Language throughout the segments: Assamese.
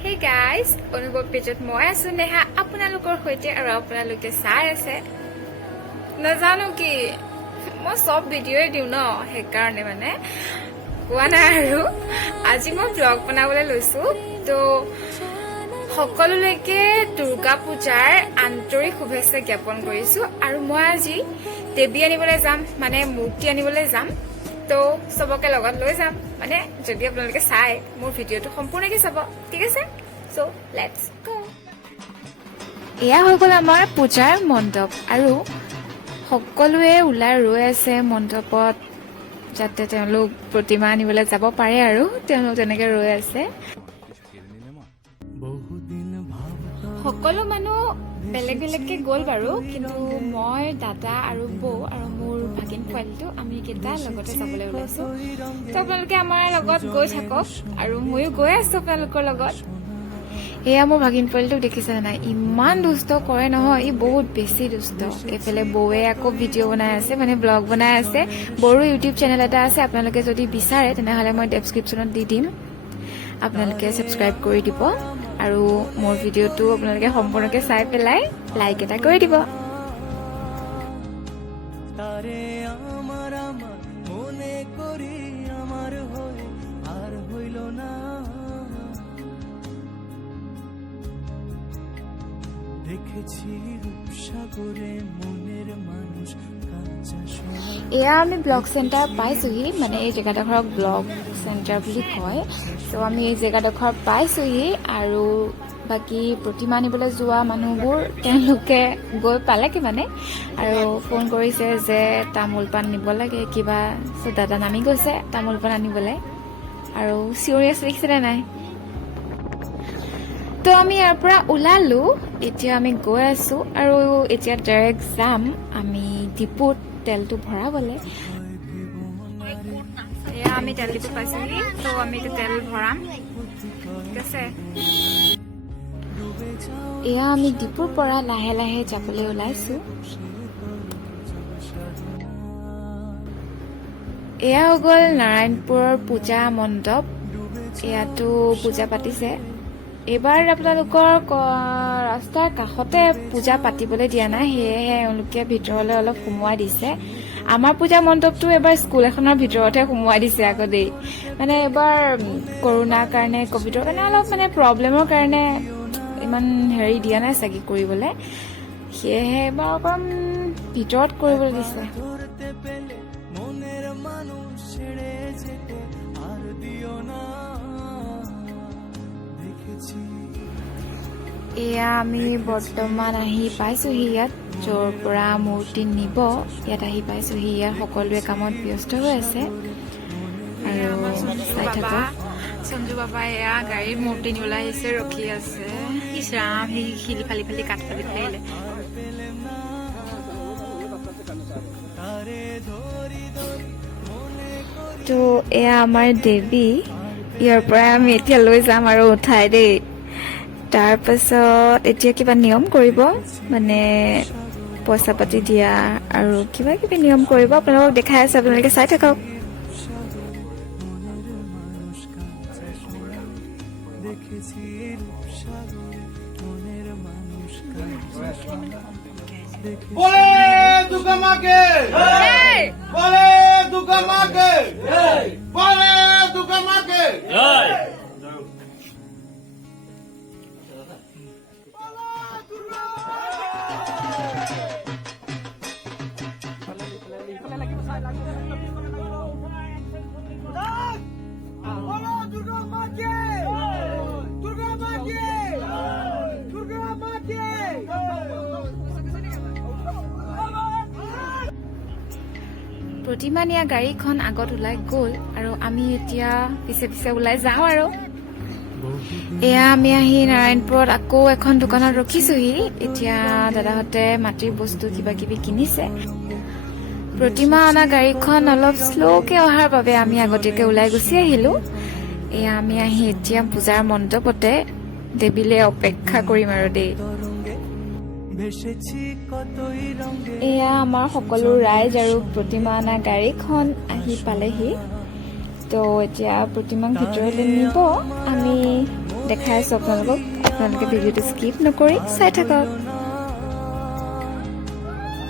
Hey guys, অনুভৱ পেজত মই আছো নেহা আপোনালোকৰ সৈতে আৰু আপোনালোকে চাই আছে নাজানো কি মই সব ভিডিঅ'ই দিও ন সেইকাৰণে মানে কোৱা নাই আৰু আজি মই ব্লগ বনাবলৈ লৈছো তো সকলোলৈকে দুৰ্গা পূজাৰ আন্তৰিক শুভেচ্ছা জ্ঞাপন কৰিছো আৰু মই আজি দেৱী আনিবলৈ যাম মানে মূৰ্তি আনিবলৈ যাম তো সবকে লগত লৈ যাম মানে যদি আপোনালোকে চাই মোৰ ভিডিঅ'টো সম্পূৰ্ণকৈ চাব ঠিক আছে সো লেটস গো এয়া হৈ গ'ল আমাৰ পূজাৰ মণ্ডপ আৰু সকলোৱে ওলাই ৰৈ আছে মণ্ডপত যাতে তেওঁলোক প্ৰতিমা আনিবলৈ যাব পাৰে আৰু তেওঁলোক তেনেকৈ ৰৈ আছে সকলো মানুহ বেলেগ বেলেগকে গ'ল বাৰু কিন্তু মই দাদা আৰু বৌ আৰু মোৰ ভাগিন পোৱালিটো আমি কেইটা লগতে যাবলৈ ওলাইছো তো আপোনালোকে আমাৰ লগত গৈ থাকক আৰু ময়ো গৈ আছো আপোনালোকৰ লগত এয়া মোৰ ভাগিন পোৱালিটো দেখিছে নাই ইমান দুষ্ট কৰে নহয় ই বহুত বেছি দুষ্ট এইফালে বৌৱে আকৌ ভিডিঅ' বনাই আছে মানে ব্লগ বনাই আছে বড়ো ইউটিউব চেনেল এটা আছে আপোনালোকে যদি বিচাৰে তেনেহ'লে মই ডেছক্ৰিপশ্যনত দি দিম আপোনালোকে ছাবস্ক্ৰাইব কৰি দিব আৰু মোৰ ভিডিঅ'টো আপোনালোকে সম্পূৰ্ণকৈ চাই পেলাই লাইক এটা কৰি দিব দেখেছি ৰূপসাগৰে মনেৰ মানুষ এয়া আমি ব্লগ চেণ্টাৰ পাইছোহি মানে এই জেগাডোখৰক ব্লগ চেণ্টাৰ বুলি কয় তো আমি এই জেগাডোখৰ পাইছোহি আৰু বাকী প্ৰতিমা আনিবলৈ যোৱা মানুহবোৰ তেওঁলোকে গৈ পালেগৈ মানে আৰু ফোন কৰিছে যে তামোল পাণ নিব লাগে কিবা দাদা নামি গৈছে তামোল পাণ আনিবলৈ আৰু চিৰিয়াছ দেখিছেনে নাই তো আমি ইয়াৰ পৰা ওলালো এতিয়া আমি গৈ আছো আৰু এতিয়া ডাইৰেক্ট যাম আমি ডিপুত তেলটো ভৰাবলৈ এয়া আমি তেল ডিপু পাইছোহি তো আমি তেল ভৰাম ঠিক আছে এয়া আমি ডিপুৰ পৰা লাহে লাহে যাবলৈ ওলাইছো এয়া হৈ গ'ল নাৰায়ণপুৰৰ পূজা মণ্ডপ ইয়াতো পূজা পাতিছে এইবাৰ আপোনালোকৰ ৰাস্তাৰ কাষতে পূজা পাতিবলৈ দিয়া নাই সেয়েহে এওঁলোকে ভিতৰলৈ অলপ সোমোৱাই দিছে আমাৰ পূজা মণ্ডপটো এবাৰ স্কুল এখনৰ ভিতৰতহে সোমোৱাই দিছে আকৌ দেই মানে এবাৰ কৰোণাৰ কাৰণে কভিডৰ কাৰণে অলপ মানে প্ৰব্লেমৰ কাৰণে ইমান হেৰি দিয়া নাই চাগে কৰিবলৈ সেয়েহে এবাৰ অকণ ভিতৰত কৰিবলৈ দিছে এয়া আমি বৰ্তমান আহি পাইছোহি ইয়াত য'ৰ পৰা মূৰ্তি নিব ইয়াত আহি পাইছোহি ইয়াত সকলোৱে কামত ব্যস্ত হৈ আছে আৰু চাই থাকক সঞ্জু বাবা এয়া গাড়ীৰ মূৰ্তি নিবলৈ আহিছে ৰখি আছে ইছৰাম সি শিল ফালি ফালি কাঠ ফালি ফালি আহিলে তো এয়া আমাৰ দেৱী ইয়াৰ পৰা আমি এতিয়া লৈ যাম আৰু উঠাই দেই তাৰ পাছত এতিয়া কিবা নিয়ম কৰিব মানে পইচা পাতি দিয়া আৰু কিবা কিবি নিয়ম কৰিব আপোনালোকক দেখাই আছে আপোনালোকে চাই থাকক বলে দুৰ্গা মাকে বলে দুৰ্গা মাকে বলে দুৰ্গা মাকে প্ৰতিমা নিয়া গাড়ীখন আগত ওলাই গ'ল আৰু আমি এতিয়া পিছে পিছে ওলাই যাওঁ আৰু এয়া আমি আহি নাৰায়ণপুৰত আকৌ এখন দোকানত ৰখিছোহি এতিয়া দাদাহঁতে মাটিৰ বস্তু কিবা কিবি কিনিছে প্ৰতিমা অনা গাড়ীখন অলপ শ্ল'কে অহাৰ বাবে আমি আগতীয়াকৈ ওলাই গুচি আহিলো এয়া আমি আহি এতিয়া পূজাৰ মণ্ডপতে দেৱীলে অপেক্ষা কৰিম আৰু দেই এয়া আমাৰ সকলো ৰাইজ আৰু প্ৰতিমা অনা গাড়ীখন আহি পালেহি তো এতিয়া প্ৰতিমাক ভিতৰলৈ নিব আমি দেখাই আছো আপোনালোকক আপোনালোকে ভিডিঅ'টো স্কিপ নকৰি চাই থাকক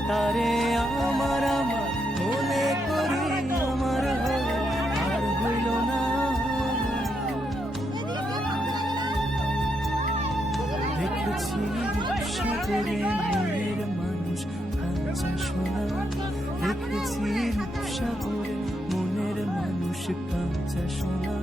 তারে আমার আমার মনে করি আমার হলো আর হইল না দেখেছি রূপসাগরে মনের মানুষ কাঁচা সোনা দেখেছি রূপসাগরে মনের মানুষ কাঁচা সোনা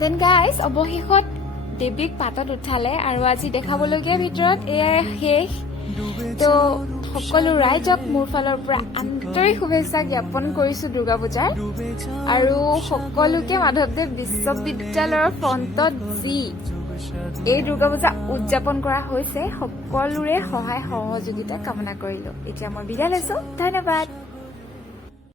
দেন গাইজ অৱশেষত দেৱীক পাতত উঠালে আৰু আজি দেখাবলগীয়া ভিতৰত এয়াই শেষ তো সকলো ৰাইজক মোৰ ফালৰ পৰা আন্তৰিক শুভেচ্ছা জ্ঞাপন কৰিছোঁ দুৰ্গা পূজাৰ আৰু সকলোকে মাধৱদেৱ বিশ্ববিদ্যালয়ৰ ফ্ৰণ্টত যি এই দুৰ্গা পূজা উদযাপন কৰা হৈছে সকলোৰে সহায় সহযোগিতা কামনা কৰিলোঁ এতিয়া মই বিদায় লৈছোঁ ধন্যবাদ